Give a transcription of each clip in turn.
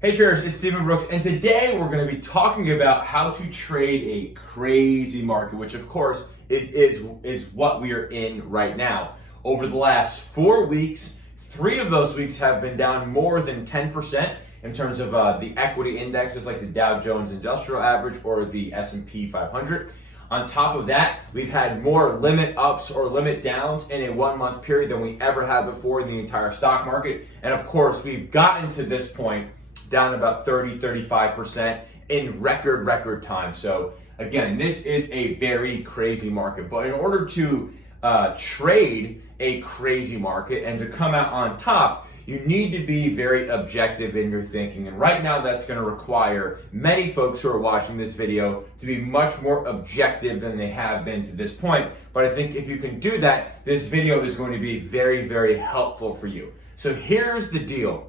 Hey traders, it's Stephen Brooks, and today we're going to be talking about how to trade a crazy market, which of course is what we are in right now. Over the last 4 weeks, 3 of those weeks have been down more than 10% in terms of the equity indexes like the Dow Jones Industrial Average or the S&P 500. On top of that, we've had more limit ups or limit downs in a 1 month period than we ever had before in the entire stock market. And of course, we've gotten to this point down about 35% in record time. So again, this is a very crazy market. But in order to trade a crazy market and to come out on top, you need to be very objective in your thinking. And right now, that's going to require many folks who are watching this video to be much more objective than they have been to this point. But I think if you can do that, this video is going to be very helpful for you. So here's the deal.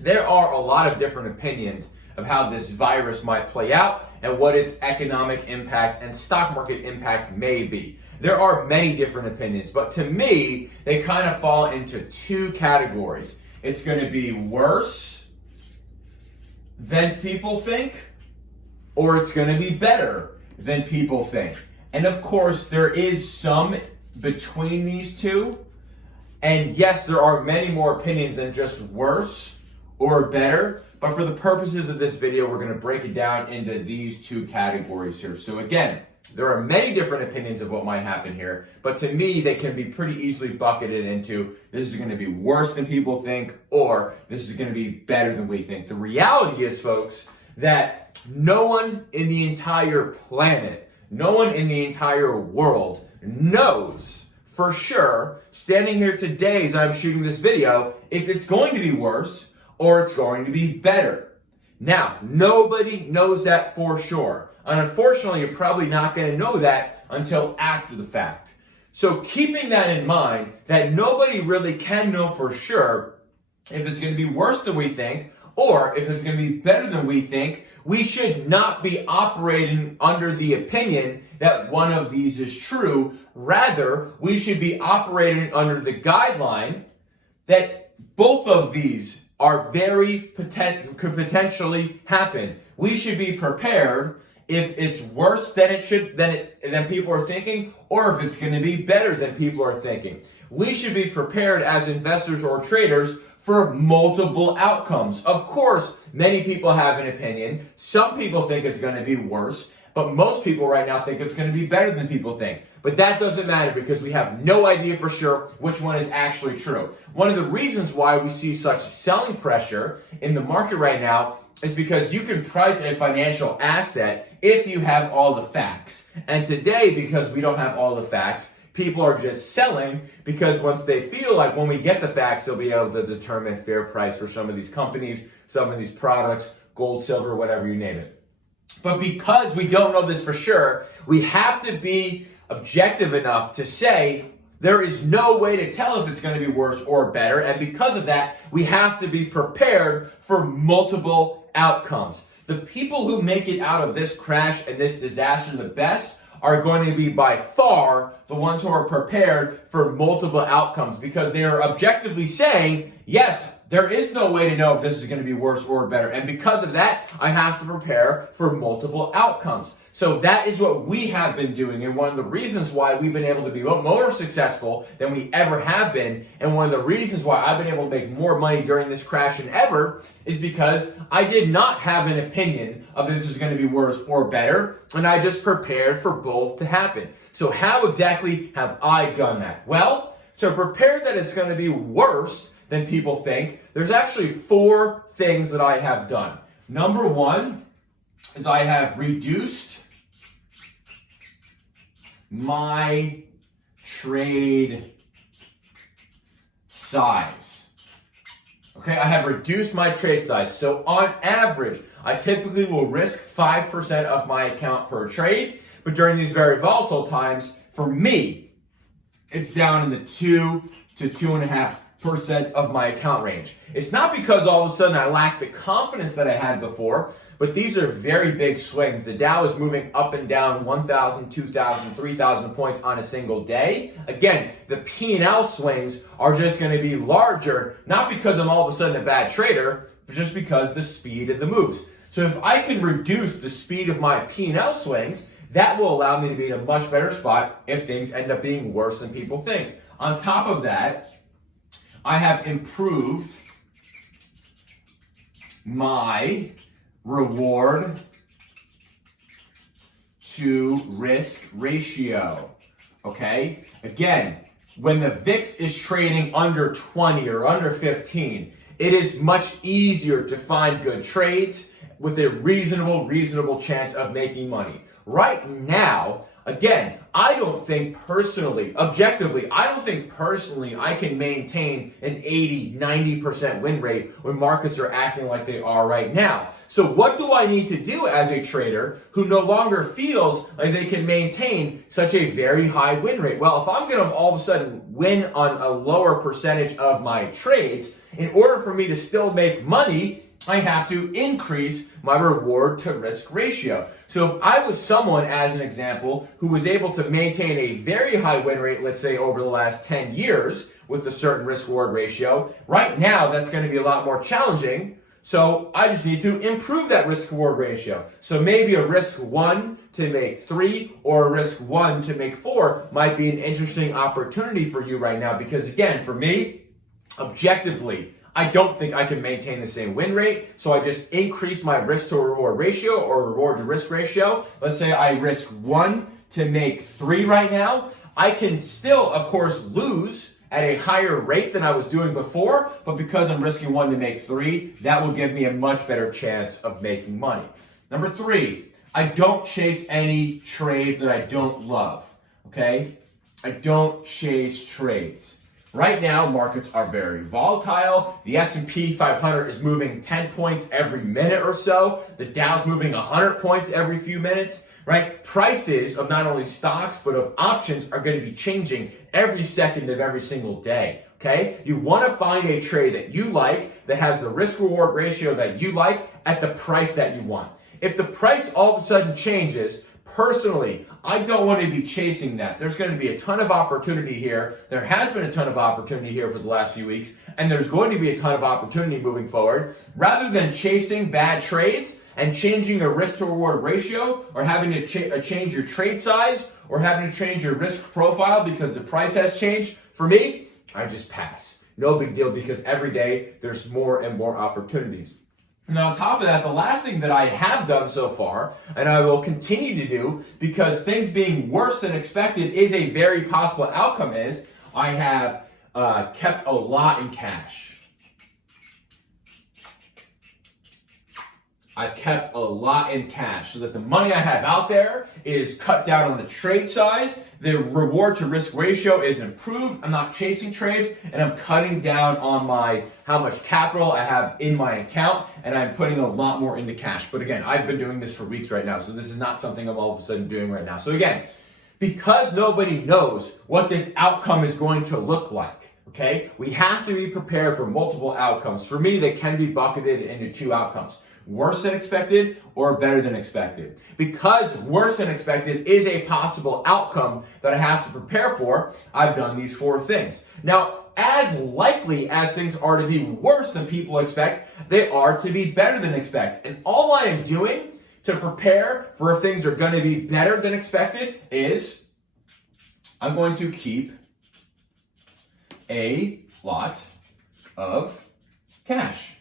There are a lot of different opinions of how this virus might play out and what its economic impact and stock market impact may be. There are many different opinions, but to me, they kind of fall into 2 categories. It's going to be worse than people think, or it's going to be better than people think. And of course, there is some between these two. And yes, there are many more opinions than just worse or better, but for the purposes of this video, we're going to break it down into these 2 categories here. So again, there are many different opinions of what might happen here, but to me, they can be pretty easily bucketed into this is going to be worse than people think, or this is going to be better than we think. The reality is, folks, that no one in the entire planet, no one in the entire world knows for sure, standing here today as I'm shooting this video, if it's going to be worse or it's going to be better. Now, nobody knows that for sure. And unfortunately, you're probably not going to know that until after the fact. So keeping that in mind, that nobody really can know for sure if it's going to be worse than we think or if it's going to be better than we think, we should not be operating under the opinion that one of these is true. Rather, we should be operating under the guideline that both of these are could potentially happen. We should be prepared if it's worse than than people are thinking, or if it's going to be better than people are thinking. We should be prepared as investors or traders for multiple outcomes. Of course, many people have an opinion. Some people think it's going to be worse, but most people right now think it's going to be better than people think. But that doesn't matter because we have no idea for sure which one is actually true. One of the reasons why we see such selling pressure in the market right now is because you can price a financial asset if you have all the facts. And today, because we don't have all the facts, people are just selling because once they feel like when we get the facts, they'll be able to determine fair price for some of these companies, some of these products, gold, silver, whatever you name it. But because we don't know this for sure, we have to be objective enough to say there is no way to tell if it's going to be worse or better. And because of that, we have to be prepared for multiple outcomes. The people who make it out of this crash and this disaster the best are going to be by far the ones who are prepared for multiple outcomes because they are objectively saying, yes, there is no way to know if this is going to be worse or better. And because of that, I have to prepare for multiple outcomes. So that is what we have been doing. And one of the reasons why we've been able to be more successful than we ever have been, and one of the reasons why I've been able to make more money during this crash than ever, is because I did not have an opinion of if this is going to be worse or better, and I just prepared for both to happen. So how exactly have I done that? Well, to prepare that it's going to be worse than people think, there's actually 4 things that I have done. Number 1 is I have reduced my trade size. Okay, I have reduced my trade size. So on average, I typically will risk 5% of my account per trade, but during these very volatile times, for me, it's down in the 2 to 2.5 of my account range. It's not because all of a sudden I lack the confidence that I had before, but these are very big swings. The Dow is moving up and down 1,000, 2,000, 3,000 points on a single day. Again, the P&L swings are just going to be larger, not because I'm all of a sudden a bad trader, but just because the speed of the moves. So if I can reduce the speed of my P&L swings, that will allow me to be in a much better spot if things end up being worse than people think. On top of that, I have improved my reward to risk ratio. Okay? Again, when the VIX is trading under 20 or under 15, it is much easier to find good trades with a reasonable chance of making money. Right now, again, I don't think personally, objectively, I can maintain an 80, 90% win rate when markets are acting like they are right now. So what do I need to do as a trader who no longer feels like they can maintain such a very high win rate? Well, if I'm going to all of a sudden win on a lower percentage of my trades, in order for me to still make money, I have to increase my reward to risk ratio. So if I was someone, as an example, who was able to maintain a very high win rate, let's say over the last 10 years with a certain risk reward ratio, right now that's going to be a lot more challenging. So I just need to improve that risk reward ratio. So maybe a risk 1 to make 3 or a risk 1 to make 4 might be an interesting opportunity for you right now, because again, for me, objectively, I don't think I can maintain the same win rate, so I just increase my risk to reward ratio or reward to risk ratio. Let's say I risk 1 to make 3 right now. I can still, of course, lose at a higher rate than I was doing before, but because I'm risking 1 to make 3, that will give me a much better chance of making money. Number 3, I don't chase any trades that I don't love, okay? I don't chase trades. Right now, markets are very volatile. The S&P 500 is moving 10 points every minute or so. The Dow's moving 100 points every few minutes, right? Prices of not only stocks, but of options are going to be changing every second of every single day, okay? You want to find a trade that you like, that has the risk-reward ratio that you like, at the price that you want. If the price all of a sudden changes, personally, I don't want to be chasing that. There's going to be a ton of opportunity here. There has been a ton of opportunity here for the last few weeks, and there's going to be a ton of opportunity moving forward. Rather than chasing bad trades and changing your risk to reward ratio, or having to change your trade size, or having to change your risk profile because the price has changed, for me, I just pass. No big deal, because every day there's more and more opportunities. Now, on top of that, the last thing that I have done so far, and I will continue to do, because things being worse than expected is a very possible outcome, is I have kept a lot in cash. I've kept a lot in cash so that the money I have out there is cut down on the trade size. The reward to risk ratio is improved. I'm not chasing trades, and I'm cutting down on how much capital I have in my account, and I'm putting a lot more into cash. But again, I've been doing this for weeks right now, so this is not something I'm all of a sudden doing right now. So again, because nobody knows what this outcome is going to look like, okay, we have to be prepared for multiple outcomes. For me, they can be bucketed into 2 outcomes. Worse than expected or better than expected. Because worse than expected is a possible outcome that I have to prepare for, I've done these 4 things. Now, as likely as things are to be worse than people expect, they are to be better than expect. And all I am doing to prepare for if things are going to be better than expected is I'm going to keep a lot of cash.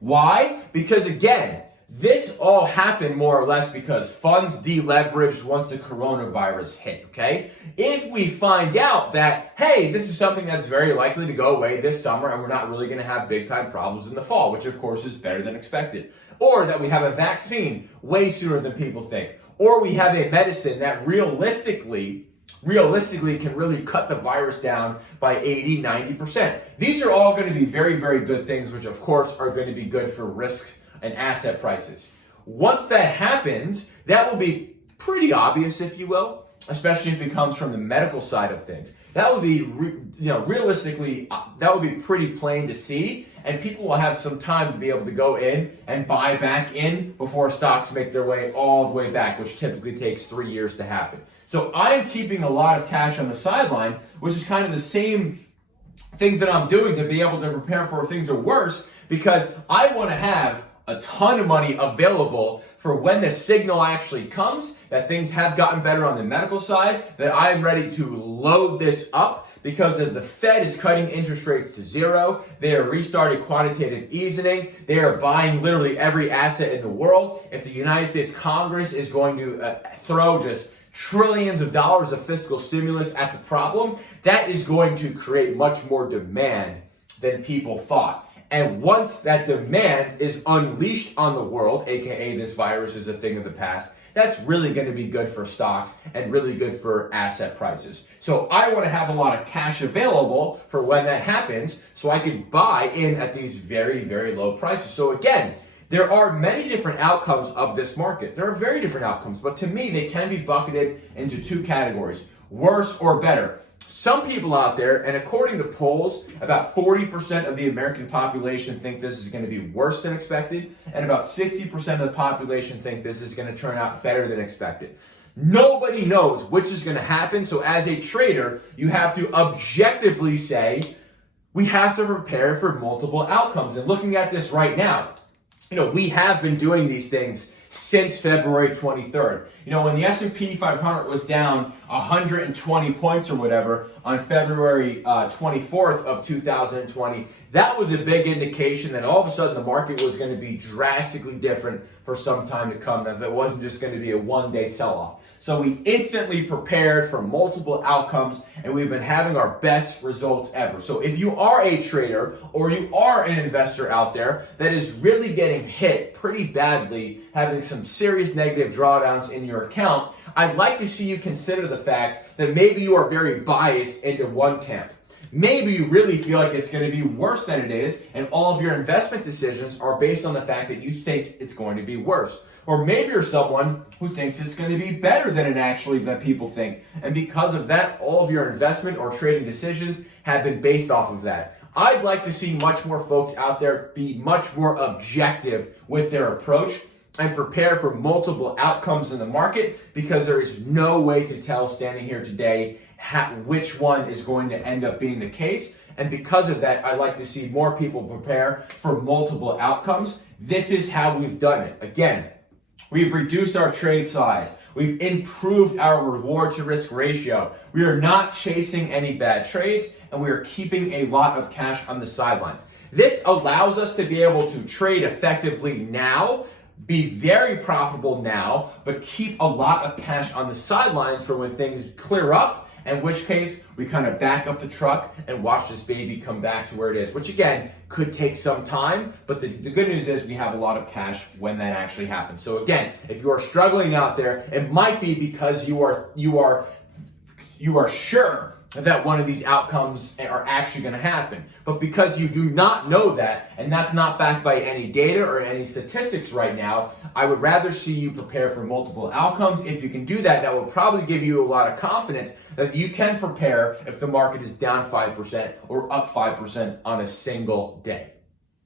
Why? Because again, this all happened more or less because funds deleveraged once the coronavirus hit, okay? If we find out that, hey, this is something that's very likely to go away this summer and we're not really going to have big time problems in the fall, which of course is better than expected, or that we have a vaccine way sooner than people think, or we have a medicine that realistically can really cut the virus down by 80, 90%. These are all going to be very, very good things, which of course are going to be good for risk and asset prices. Once that happens, that will be pretty obvious, if you will. especially if it comes from the medical side of things. That would be, realistically, that would be pretty plain to see, and people will have some time to be able to go in and buy back in before stocks make their way all the way back, which typically takes 3 years to happen. So I'm keeping a lot of cash on the sideline, which is kind of the same thing that I'm doing to be able to prepare for if things are worse, because I want to have a ton of money available for when the signal actually comes that things have gotten better on the medical side, that I'm ready to load this up because if the Fed is cutting interest rates to zero, they are restarting quantitative easing, they are buying literally every asset in the world. If the United States Congress is going to throw just trillions of dollars of fiscal stimulus at the problem, that is going to create much more demand than people thought. And once that demand is unleashed on the world, aka this virus is a thing of the past, that's really going to be good for stocks and really good for asset prices. So I want to have a lot of cash available for when that happens so I can buy in at these very, very low prices. So again, there are many different outcomes of this market. There are very different outcomes, but to me, they can be bucketed into two categories, worse or better. Some people out there, and according to polls, about 40% of the American population think this is going to be worse than expected, and about 60% of the population think this is going to turn out better than expected. Nobody knows which is going to happen, so as a trader, you have to objectively say, we have to prepare for multiple outcomes. And looking at this right now, we have been doing these things since February 23rd. When the S&P 500 was down 120 points or whatever on February 24th of 2020, that was a big indication that all of a sudden the market was going to be drastically different for some time to come, that it wasn't just going to be a one-day sell-off. So we instantly prepared for multiple outcomes, and we've been having our best results ever. So if you are a trader or you are an investor out there that is really getting hit pretty badly, having some serious negative drawdowns in your account, I'd like to see you consider the fact that maybe you are very biased into one camp. Maybe you really feel like it's going to be worse than it is, and all of your investment decisions are based on the fact that you think it's going to be worse. Or maybe you're someone who thinks it's going to be better than it actually that people think. And because of that, all of your investment or trading decisions have been based off of that. I'd like to see much more folks out there be much more objective with their approach and prepare for multiple outcomes in the market, because there is no way to tell standing here today which one is going to end up being the case. And because of that, I'd like to see more people prepare for multiple outcomes. This is how we've done it. Again, we've reduced our trade size. We've improved our reward to risk ratio. We are not chasing any bad trades, and we are keeping a lot of cash on the sidelines. This allows us to be able to trade effectively now, be very profitable now, but keep a lot of cash on the sidelines for when things clear up, in which case we kind of back up the truck and watch this baby come back to where it is, which again could take some time, but the good news is we have a lot of cash when that actually happens. So again, if you are struggling out there, it might be because you are sure that one of these outcomes are actually going to happen. But because you do not know that, and that's not backed by any data or any statistics right now, I would rather see you prepare for multiple outcomes. If you can do that, that will probably give you a lot of confidence that you can prepare if the market is down 5% or up 5% on a single day.